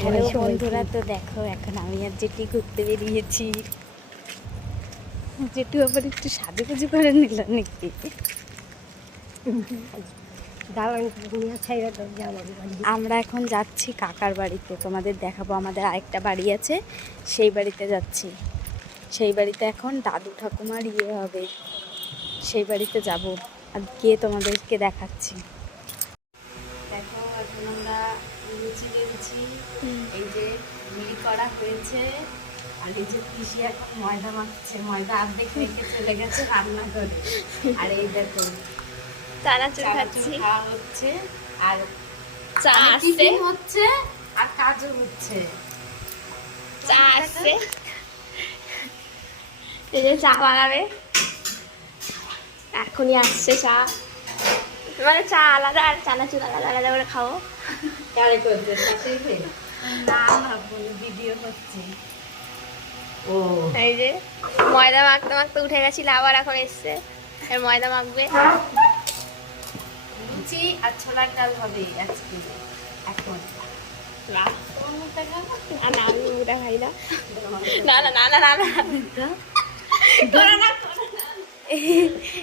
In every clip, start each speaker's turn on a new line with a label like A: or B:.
A: Hello বন্ধুরা তো দেখো এখন আমি আর জেঠি ঘুরতে বেরিয়েছি। জেঠু আবার একটু সাজুগুজু করে নিল নাকি? আমরা এখন যাচ্ছি কাকার বাড়িতে। তোমাদের দেখাবো আমাদের আরেকটা বাড়ি আছে সেই বাড়িতে যাচ্ছি। সেই বাড়িতে এখন দাদু ঠাকুমার ইয়ে হবে সেই বাড়িতে যাব। আর গিয়ে তোমাদেরকে দেখাচ্ছি। দেখো এখন আমরা নিয়েছি এই যে মিলি করা হয়েছে আর এই যে পিসি এখন ময়দা মাখছে ময়দা অর্ধেক রেখে চলে গেছে রান্না করে আর এই দেখো
B: চানাচুর খাচ্ছি।
A: খাওয়া হচ্ছে আর
B: চা আসছে।
A: হচ্ছে আর কাজও হচ্ছে।
B: চা আসছে। এই যে চা বানাবে। এখনই আসছে চা। মানে চা আলাদা আর চানাচুর আলাদা আলাদা করে খাব।
A: কারে করবে না না ভিডিও হচ্ছে। ও।
B: এই যে ময়দা মাখতে মাখতে উঠে গেছিল আবার এখন এসছে এর ময়দা মাখবে।
A: লুচি আর ছোলার ডাল হবে আজকে। এখন।
B: না আমি ওটা খাই না। না না না না।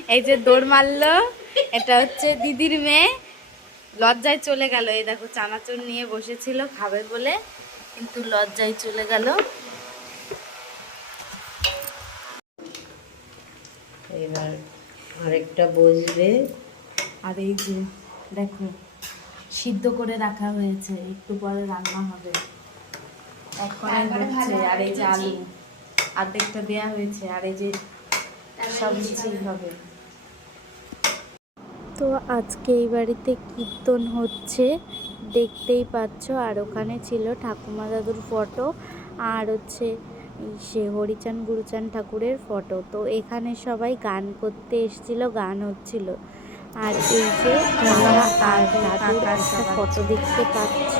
A: এই যে দৌড় মারলো। এটা হচ্ছে দিদির মেয়ে। লজ্জায় চলে গেল। এই দেখো চানাচুর নিয়ে বসেছিল খাবে বলে কিন্তু লজ্জায় চলে গেল।
C: এবার আরেকটা বসবে।
A: আর এই যে দেখো সিদ্ধ করে রাখা হয়েছে। একটু পরে রান্না হবে। হচ্ছে আর এই যে আলু। অর্ধেকটা দেওয়া হয়েছে আর এই যে সব কিছুই হবে। তো আজকে এই বাড়িতে কীর্তন হচ্ছে। দেখতেই পাচ্ছ, আর ওখানে ছিল ঠাকুমা দাদুর ফটো, আর হচ্ছে সে হরিচান গুরুচান ঠাকুরের ফটো। তো এখানে সবাই গান করতে এসেছিল, গান হচ্ছিল। আর এই যে আর দাদুর ফটো দেখতে পাচ্ছ।